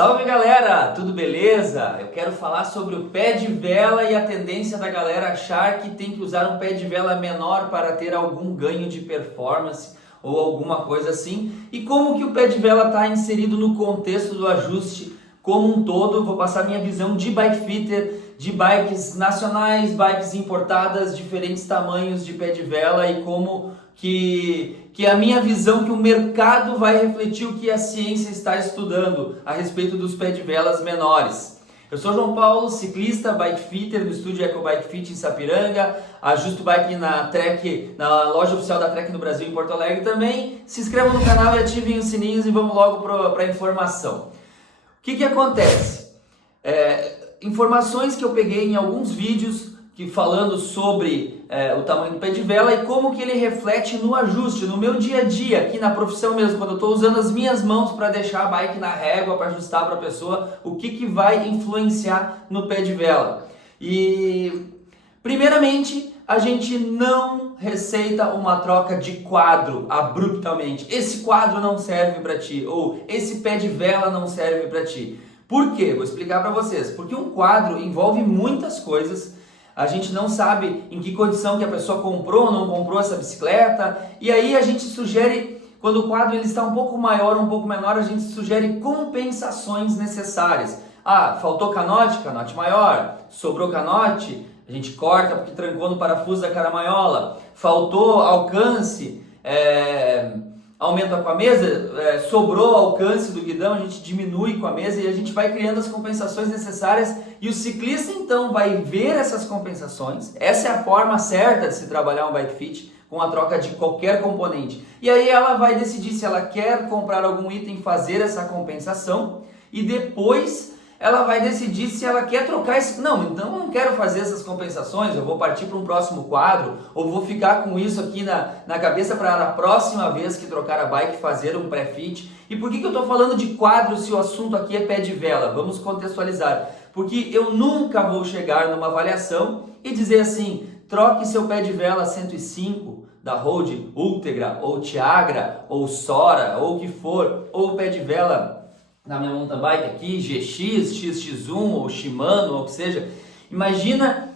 Salve galera, tudo beleza? Eu quero falar sobre o pé de vela e a tendência da galera achar que tem que usar um pé de vela menor para ter algum ganho de performance ou alguma coisa assim, e como que o pé de vela está inserido no contexto do ajuste como um todo. Vou passar minha visão de bike fitter, de bikes nacionais, bikes importadas, diferentes tamanhos de pé de vela e como que a minha visão, que o mercado vai refletir o que a ciência está estudando a respeito dos pé de velas menores. Eu sou João Paulo, ciclista, bike fitter no estúdio Eco Bike Fit em Sapiranga, ajusto bike na Trek, na loja oficial da Trek no Brasil em Porto Alegre também. Se inscrevam no canal e ativem os sininhos e vamos logo para a informação. O que acontece? Informações que eu peguei em alguns vídeos falando sobre o tamanho do pé de vela e como que ele reflete no ajuste, no meu dia a dia, aqui na profissão mesmo, quando eu estou usando as minhas mãos para deixar a bike na régua, para ajustar para a pessoa, o que vai influenciar no pé de vela. E, primeiramente, a gente não receita uma troca de quadro abruptamente. Esse quadro não serve para ti, ou esse pé de vela não serve para ti. Por quê? Vou explicar para vocês. Porque um quadro envolve muitas coisas. A gente não sabe em que condição que a pessoa comprou ou não comprou essa bicicleta. E aí a gente sugere, quando o quadro ele está um pouco maior ou um pouco menor, a gente sugere compensações necessárias. Ah, faltou canote? Canote maior. Sobrou canote? A gente corta porque trancou no parafuso da caramanhola. Faltou alcance? Aumenta com a mesa, sobrou alcance do guidão, a gente diminui com a mesa e a gente vai criando as compensações necessárias e o ciclista então vai ver essas compensações. Essa é a forma certa de se trabalhar um bike fit, com a troca de qualquer componente. E aí ela vai decidir se ela quer comprar algum item, fazer essa compensação e depois ela vai decidir se ela quer trocar esse... Não, então eu não quero fazer essas compensações, eu vou partir para um próximo quadro, ou vou ficar com isso aqui na cabeça para a próxima vez que trocar a bike fazer um pré-fit. E por que eu estou falando de quadro se o assunto aqui é pé de vela? Vamos contextualizar. Porque eu nunca vou chegar numa avaliação e dizer assim, troque seu pé de vela 105 da Road Ultegra, ou Tiagra, ou Sora, ou o que for, ou pé de vela na minha mountain bike aqui, GX, XX1 ou Shimano, ou o que seja. Imagina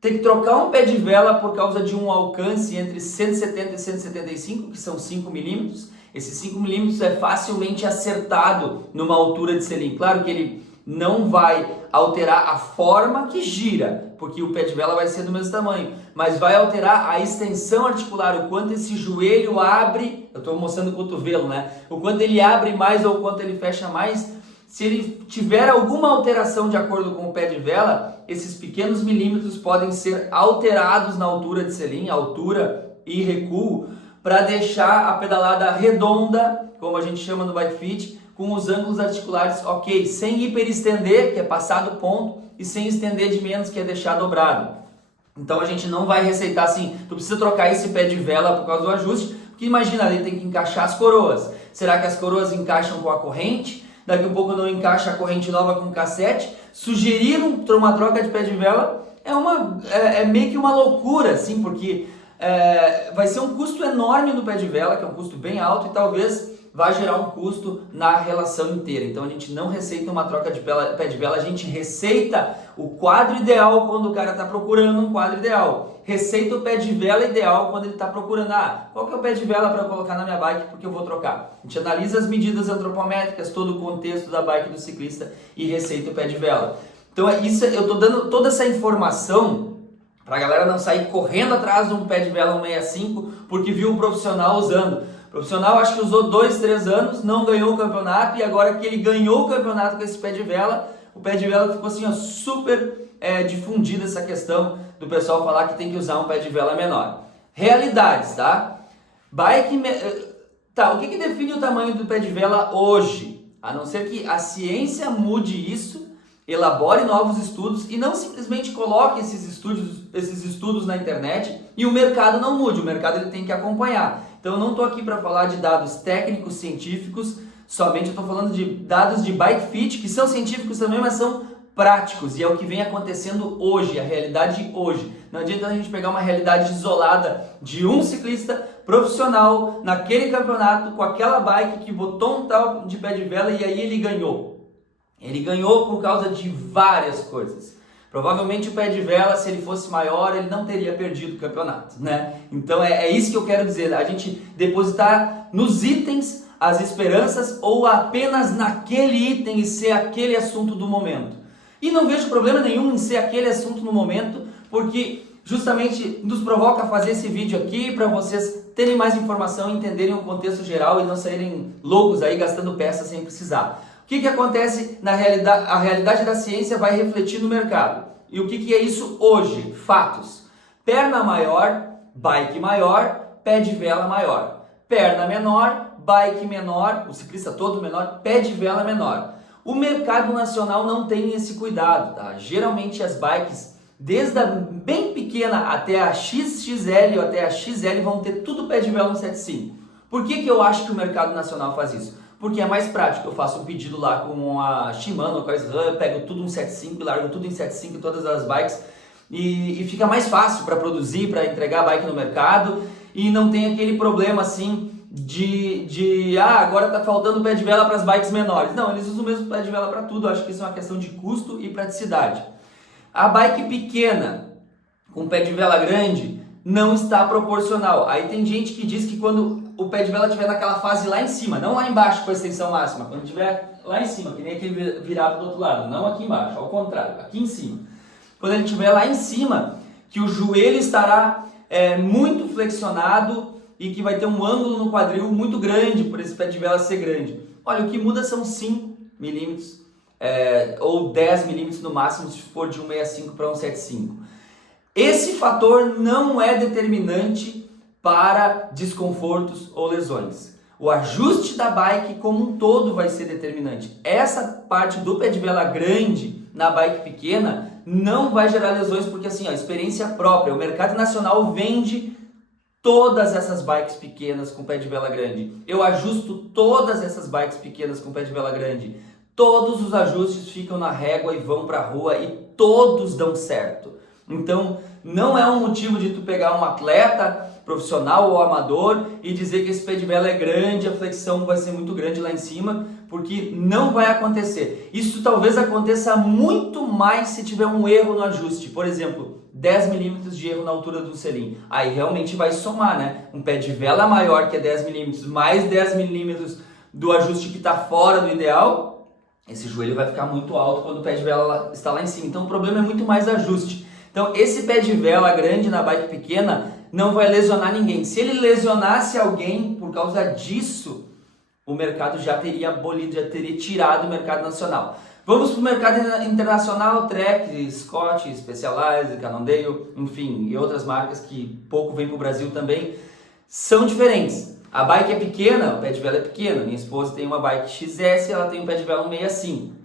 ter que trocar um pé de vela por causa de um alcance entre 170 e 175, que são 5 milímetros. Esse 5 milímetros é facilmente acertado numa altura de selim. Claro que ele não vai alterar a forma que gira, porque o pé de vela vai ser do mesmo tamanho, mas vai alterar a extensão articular, o quanto esse joelho abre, eu estou mostrando o cotovelo, né? O quanto ele abre mais ou o quanto ele fecha mais. Se ele tiver alguma alteração de acordo com o pé de vela, esses pequenos milímetros podem ser alterados na altura de selim, altura e recuo, para deixar a pedalada redonda, como a gente chama no bike fit, com os ângulos articulares ok, sem hiperestender, que é passar do ponto, e sem estender de menos, que é deixar dobrado. Então a gente não vai receitar assim, tu precisa trocar esse pé de vela por causa do ajuste, porque imagina, ali tem que encaixar as coroas. Será que as coroas encaixam com a corrente? Daqui a pouco não encaixa a corrente nova com o cassete? Sugerir uma troca de pé de vela é meio que uma loucura, assim, porque vai ser um custo enorme no pé de vela, que é um custo bem alto, e talvez vai gerar um custo na relação inteira. Então a gente não receita uma troca de pé de vela, a gente receita o quadro ideal quando o cara está procurando um quadro ideal. Receita o pé de vela ideal quando ele está procurando, qual que é o pé de vela para eu colocar na minha bike porque eu vou trocar. A gente analisa as medidas antropométricas, todo o contexto da bike do ciclista e receita o pé de vela. Então isso, eu estou dando toda essa informação para a galera não sair correndo atrás de um pé de vela 165 porque viu um profissional usando. O profissional acho que usou 2, 3 anos, não ganhou o campeonato, e agora que ele ganhou o campeonato com esse pé de vela, o pé de vela ficou assim, super difundida essa questão do pessoal falar que tem que usar um pé de vela menor. Realidades, tá? O que define o tamanho do pé de vela hoje? A não ser que a ciência mude isso, elabore novos estudos e não simplesmente coloque esses estudos na internet e o mercado não mude, o mercado ele tem que acompanhar. Então eu não estou aqui para falar de dados técnicos, científicos, somente eu estou falando de dados de bike fit, que são científicos também, mas são práticos, e é o que vem acontecendo hoje, a realidade hoje. Não adianta a gente pegar uma realidade isolada de um ciclista profissional naquele campeonato, com aquela bike que botou um tal de pé de vela e aí ele ganhou. Ele ganhou por causa de várias coisas. Provavelmente o pé de vela, se ele fosse maior, ele não teria perdido o campeonato, né? Então é isso que eu quero dizer, a gente depositar nos itens as esperanças ou apenas naquele item e ser aquele assunto do momento. E não vejo problema nenhum em ser aquele assunto no momento, porque justamente nos provoca a fazer esse vídeo aqui para vocês terem mais informação, entenderem o contexto geral e não saírem loucos aí gastando peças sem precisar. O que acontece na realidade? A realidade da ciência vai refletir no mercado. E o que é isso hoje? Fatos. Perna maior, bike maior, pé de vela maior. Perna menor, bike menor, o ciclista todo menor, pé de vela menor. O mercado nacional não tem esse cuidado, tá? Geralmente as bikes, desde a bem pequena até a XXL ou até a XL, vão ter tudo pé de vela 175. Por que eu acho que o mercado nacional faz isso? Porque é mais prático, eu faço um pedido lá com a Shimano, com a SRAM, eu pego tudo em 175, largo tudo em 175 em todas as bikes e fica mais fácil para produzir, para entregar a bike no mercado e não tem aquele problema assim de agora tá faltando pé de vela para as bikes menores. Não, eles usam o mesmo pé de vela para tudo, eu acho que isso é uma questão de custo e praticidade. A bike pequena com pé de vela grande não está proporcional. Aí tem gente que diz que quando o pé de vela estiver naquela fase lá em cima, não lá embaixo com a extensão máxima, quando estiver lá em cima, que nem aquele virado do outro lado, não aqui embaixo, ao contrário, aqui em cima. Quando ele estiver lá em cima, que o joelho estará muito flexionado e que vai ter um ângulo no quadril muito grande por esse pé de vela ser grande. Olha, o que muda são 5 milímetros ou 10 milímetros no máximo se for de 165 para 175. Esse fator não é determinante para desconfortos ou lesões. O ajuste da bike como um todo vai ser determinante. Essa parte do pé de vela grande na bike pequena não vai gerar lesões porque assim, experiência própria. O mercado nacional vende todas essas bikes pequenas com pé de vela grande. Eu ajusto todas essas bikes pequenas com pé de vela grande. Todos os ajustes ficam na régua e vão para a rua e todos dão certo. Então, não é um motivo de tu pegar um atleta profissional ou amador e dizer que esse pé de vela é grande, a flexão vai ser muito grande lá em cima, porque não vai acontecer. Isso talvez aconteça muito mais se tiver um erro no ajuste. Por exemplo, 10 milímetros de erro na altura do selim. Aí realmente vai somar, né? Um pé de vela maior que é 10 milímetros, mais 10 milímetros do ajuste que está fora do ideal, esse joelho vai ficar muito alto quando o pé de vela está lá em cima. Então o problema é muito mais ajuste. Então esse pé de vela grande na bike pequena não vai lesionar ninguém. Se ele lesionasse alguém por causa disso, o mercado já teria abolido, já teria tirado o mercado nacional. Vamos para o mercado internacional, Trek, Scott, Specialized, Cannondale, enfim, e outras marcas que pouco vêm para o Brasil também, são diferentes. A bike é pequena, o pé de vela é pequeno. Minha esposa tem uma bike XS, ela tem um pé de vela 165.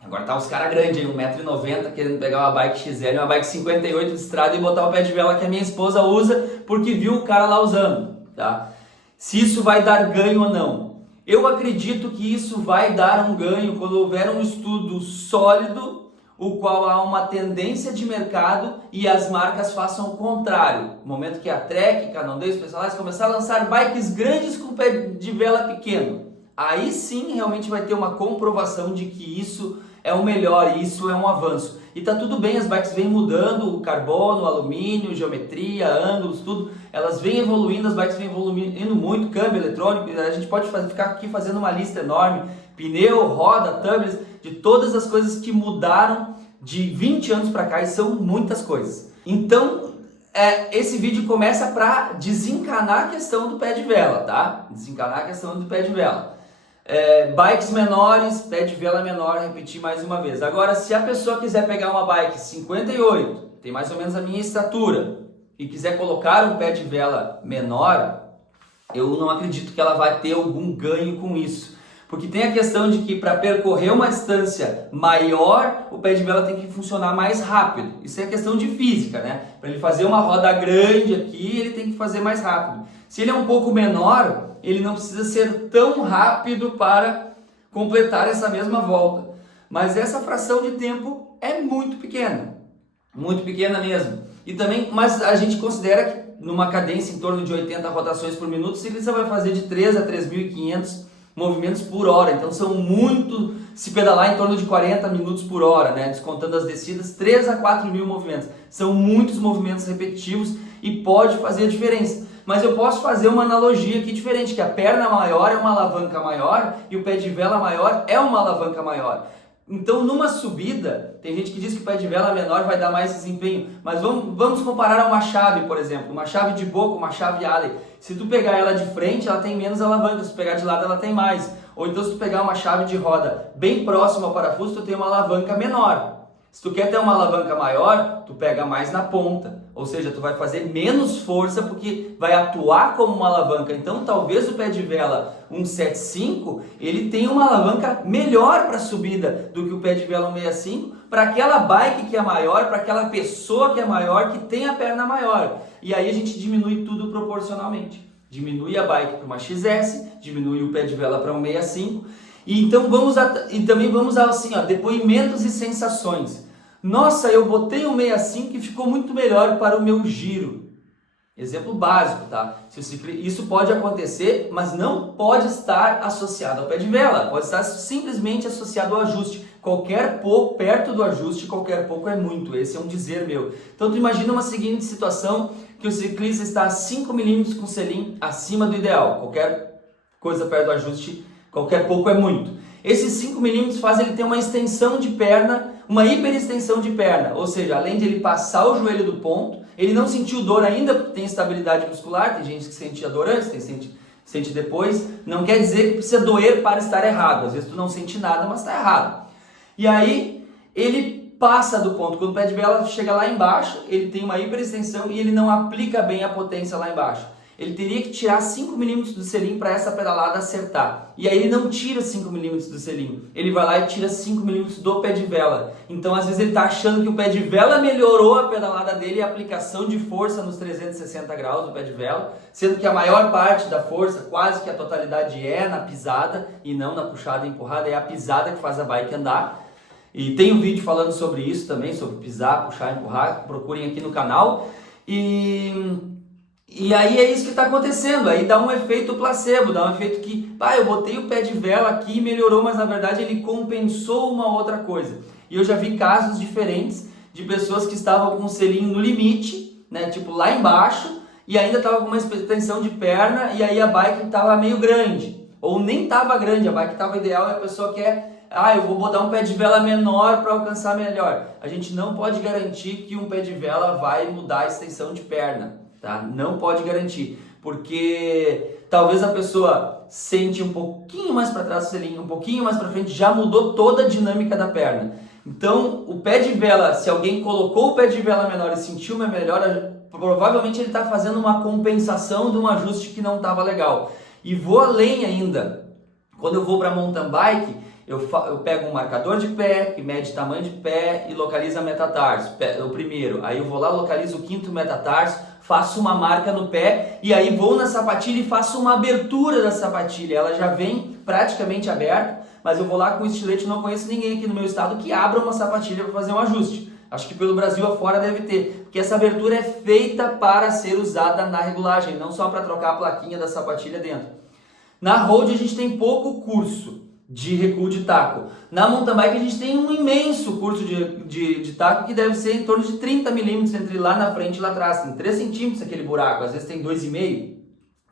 Agora tá os caras grandes aí, 1,90 m, querendo pegar uma bike XL, uma bike 58 de estrada e botar o pé de vela que a minha esposa usa porque viu o cara lá usando, tá? Se isso vai dar ganho ou não. Eu acredito que isso vai dar um ganho quando houver um estudo sólido, o qual há uma tendência de mercado e as marcas façam o contrário. No momento que a Trek, Cannondale, Specialized começar a lançar bikes grandes com pé de vela pequeno, aí sim realmente vai ter uma comprovação de que isso é o melhor e isso é um avanço. E tá tudo bem, as bikes vêm mudando, o carbono, o alumínio, geometria, ângulos, tudo, elas vêm evoluindo, as bikes vêm evoluindo muito, câmbio eletrônico, a gente pode ficar aqui fazendo uma lista enorme, pneu, roda, tubeless, de todas as coisas que mudaram de 20 anos para cá e são muitas coisas. Então, esse vídeo começa para desencanar a questão do pé de vela, tá? Desencanar a questão do pé de vela. Bikes menores, pé de vela menor, repetir mais uma vez. Agora, se a pessoa quiser pegar uma bike 58, tem mais ou menos a minha estatura, e quiser colocar um pé de vela menor, eu não acredito que ela vai ter algum ganho com isso. Porque tem a questão de que para percorrer uma distância maior, o pé de vela tem que funcionar mais rápido. Isso é questão de física, né? Para ele fazer uma roda grande aqui, ele tem que fazer mais rápido. Se ele é um pouco menor, ele não precisa ser tão rápido para completar essa mesma volta. Mas essa fração de tempo é muito pequena mesmo. E também, mas a gente considera que numa cadência em torno de 80 rotações por minuto, o ciclista vai fazer de 3 a 3.500 movimentos por hora, então são muito, se pedalar em torno de 40 minutos por hora, né, descontando as descidas, 3 a 4 mil movimentos, são muitos movimentos repetitivos e pode fazer a diferença. Mas eu posso fazer uma analogia aqui diferente, que a perna maior é uma alavanca maior e o pé de vela maior é uma alavanca maior. Então, numa subida, tem gente que diz que o pé de vela menor vai dar mais desempenho, mas vamos comparar a uma chave, por exemplo, uma chave de boca, uma chave Allen. Se tu pegar ela de frente, ela tem menos alavanca, se tu pegar de lado, ela tem mais. Ou então, se tu pegar uma chave de roda bem próxima ao parafuso, tu tem uma alavanca menor. Se tu quer ter uma alavanca maior, tu pega mais na ponta, ou seja, tu vai fazer menos força porque vai atuar como uma alavanca. Então, talvez o pé de vela 175, ele tenha uma alavanca melhor para subida do que o pé de vela 165, para aquela bike que é maior, para aquela pessoa que é maior, que tem a perna maior. E aí a gente diminui tudo proporcionalmente. Diminui a bike para uma XS, diminui o pé de vela para 165. E então também vamos a assim, ó, depoimentos e sensações. Nossa, eu botei um 65 e ficou muito melhor para o meu giro. Exemplo básico, tá? Isso pode acontecer, mas não pode estar associado ao pé de vela. Pode estar simplesmente associado ao ajuste. Qualquer pouco, perto do ajuste, qualquer pouco é muito. Esse é um dizer meu. Então tu imagina uma seguinte situação, que o ciclista está a 5 milímetros com o selim acima do ideal. Qualquer coisa perto do ajuste, qualquer pouco é muito. Esses 5 milímetros fazem ele ter uma extensão de perna, uma hiperextensão de perna, ou seja, além de ele passar o joelho do ponto, ele não sentiu dor ainda porque tem estabilidade muscular, tem gente que sentia dor antes, tem gente que sente depois, não quer dizer que precisa doer para estar errado, às vezes tu não sente nada, mas está errado. E aí ele passa do ponto, quando o pé de vela chega lá embaixo, ele tem uma hiperextensão e ele não aplica bem a potência lá embaixo. Ele teria que tirar 5 milímetros do selim para essa pedalada acertar. E aí ele não tira 5 milímetros do selim. Ele vai lá e tira 5 milímetros do pé de vela. Então, às vezes, ele está achando que o pé de vela melhorou a pedalada dele e a aplicação de força nos 360 graus do pé de vela, sendo que a maior parte da força, quase que a totalidade, é na pisada e não na puxada e empurrada. É a pisada que faz a bike andar. E tem um vídeo falando sobre isso também, sobre pisar, puxar, empurrar. Procurem aqui no canal. E aí é isso que está acontecendo, aí dá um efeito placebo, dá um efeito que, eu botei o pé de vela aqui e melhorou, mas na verdade ele compensou uma outra coisa. E eu já vi casos diferentes de pessoas que estavam com o selim no limite, né, tipo lá embaixo, e ainda estava com uma extensão de perna, e aí a bike estava meio grande, ou nem estava grande, a bike estava ideal e a pessoa quer, eu vou botar um pé de vela menor para alcançar melhor. A gente não pode garantir que um pé de vela vai mudar a extensão de perna. Tá? Não pode garantir, porque talvez a pessoa sente um pouquinho mais para trás do selim, um pouquinho mais para frente, já mudou toda a dinâmica da perna. Então, o pé de vela, se alguém colocou o pé de vela menor e sentiu uma melhora, provavelmente ele está fazendo uma compensação de um ajuste que não estava legal. E vou além ainda. Quando eu vou para mountain bike, eu pego um marcador de pé, que mede tamanho de pé e localiza metatarso, o primeiro. Aí eu vou lá, localizo o quinto metatarso, faço uma marca no pé e aí vou na sapatilha e faço uma abertura da sapatilha. Ela já vem praticamente aberta, mas eu vou lá com o estilete, não conheço ninguém aqui no meu estado que abra uma sapatilha para fazer um ajuste. Acho que pelo Brasil afora deve ter, porque essa abertura é feita para ser usada na regulagem, não só para trocar a plaquinha da sapatilha dentro. Na road a gente tem pouco curso de recuo de taco. Na mountain bike a gente tem um imenso curso de taco que deve ser em torno de 30 milímetros entre lá na frente e lá atrás. Tem 3 centímetros aquele buraco, às vezes tem 2,5.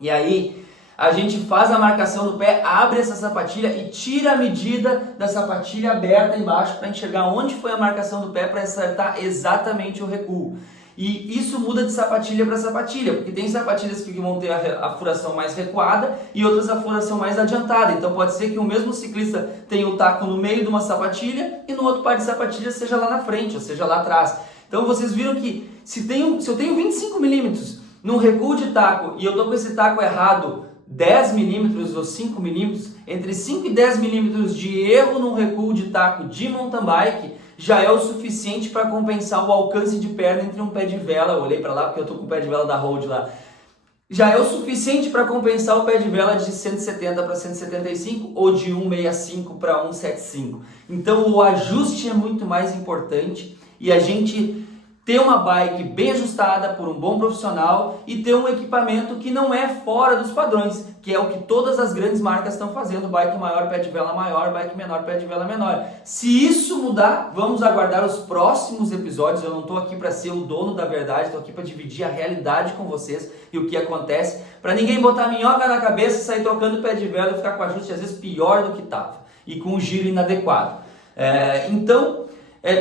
E aí a gente faz a marcação no pé, abre essa sapatilha e tira a medida da sapatilha aberta embaixo para enxergar onde foi a marcação do pé para acertar exatamente o recuo. E isso muda de sapatilha para sapatilha, porque tem sapatilhas que vão ter a furação mais recuada e outras a furação mais adiantada. Então pode ser que o mesmo ciclista tenha o taco no meio de uma sapatilha e no outro par de sapatilha seja lá na frente, ou seja lá atrás. Então vocês viram que se eu tenho 25 milímetros num recuo de taco e eu estou com esse taco errado 10 milímetros ou 5 milímetros, entre 5 e 10 milímetros de erro no recuo de taco de mountain bike, já é o suficiente para compensar o alcance de perna entre um pé de vela. Eu olhei para lá porque eu estou com o pé de vela da road lá. Já é o suficiente para compensar o pé de vela de 170 para 175 ou de 165 para 175. Então o ajuste é muito mais importante e a gente ter uma bike bem ajustada por um bom profissional e ter um equipamento que não é fora dos padrões, que é o que todas as grandes marcas estão fazendo, bike maior, pé de vela maior, bike menor, pé de vela menor. Se isso mudar, vamos aguardar os próximos episódios. Eu não estou aqui para ser o dono da verdade, estou aqui para dividir a realidade com vocês e o que acontece, para ninguém botar minhoca na cabeça e sair trocando pé de vela e ficar com ajuste às vezes pior do que estava e com um giro inadequado.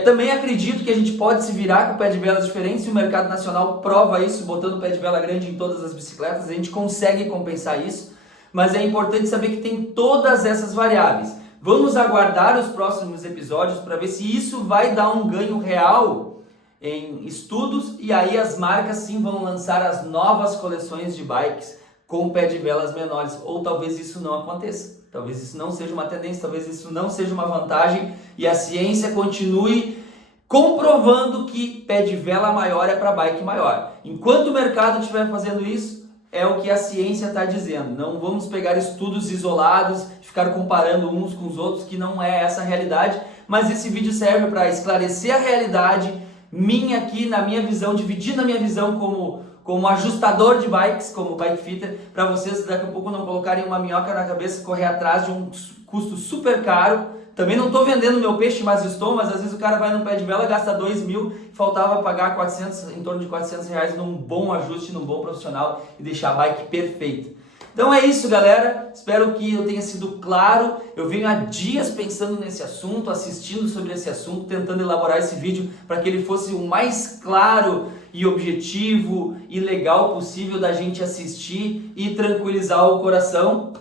Também acredito que a gente pode se virar com o pé de velas diferentes e o mercado nacional prova isso, botando o pé de vela grande em todas as bicicletas, a gente consegue compensar isso, mas é importante saber que tem todas essas variáveis. Vamos aguardar os próximos episódios para ver se isso vai dar um ganho real em estudos e aí as marcas sim vão lançar as novas coleções de bikes com pé de velas menores, ou talvez isso não aconteça. Talvez isso não seja uma tendência, talvez isso não seja uma vantagem e a ciência continue comprovando que pé de vela maior é para bike maior. Enquanto o mercado estiver fazendo isso, é o que a ciência está dizendo. Não vamos pegar estudos isolados, ficar comparando uns com os outros, que não é essa a realidade, mas esse vídeo serve para esclarecer a realidade minha aqui, na minha visão, dividindo a minha visão como ajustador de bikes, como bike fitter, para vocês daqui a pouco não colocarem uma minhoca na cabeça e correr atrás de um custo super caro. Também não estou vendendo meu peixe, mas às vezes o cara vai no pé de vela, gasta 2 mil, faltava pagar 400, em torno de 400 reais num bom ajuste, num bom profissional e deixar a bike perfeita. Então é isso, galera, espero que eu tenha sido claro. Eu venho há dias pensando nesse assunto, assistindo sobre esse assunto, tentando elaborar esse vídeo para que ele fosse o mais claro e objetivo e legal possível da gente assistir e tranquilizar o coração.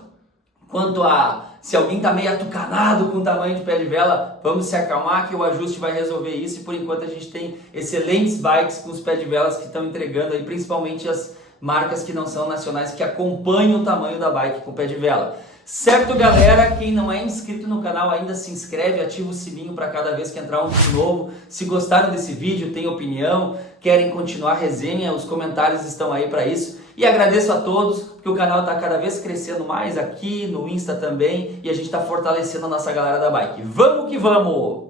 Quanto a se alguém está meio atucanado com o tamanho de pé de vela, vamos se acalmar que o ajuste vai resolver isso e por enquanto a gente tem excelentes bikes com os pé de velas que estão entregando aí, principalmente as marcas que não são nacionais, que acompanham o tamanho da bike com pé de vela. Certo, galera? Quem não é inscrito no canal ainda se inscreve, ativa o sininho para cada vez que entrar um vídeo novo. Se gostaram desse vídeo, tem opinião, querem continuar a resenha, os comentários estão aí para isso. E agradeço a todos, porque o canal está cada vez crescendo mais aqui, no Insta também, e a gente está fortalecendo a nossa galera da bike. Vamos que vamos!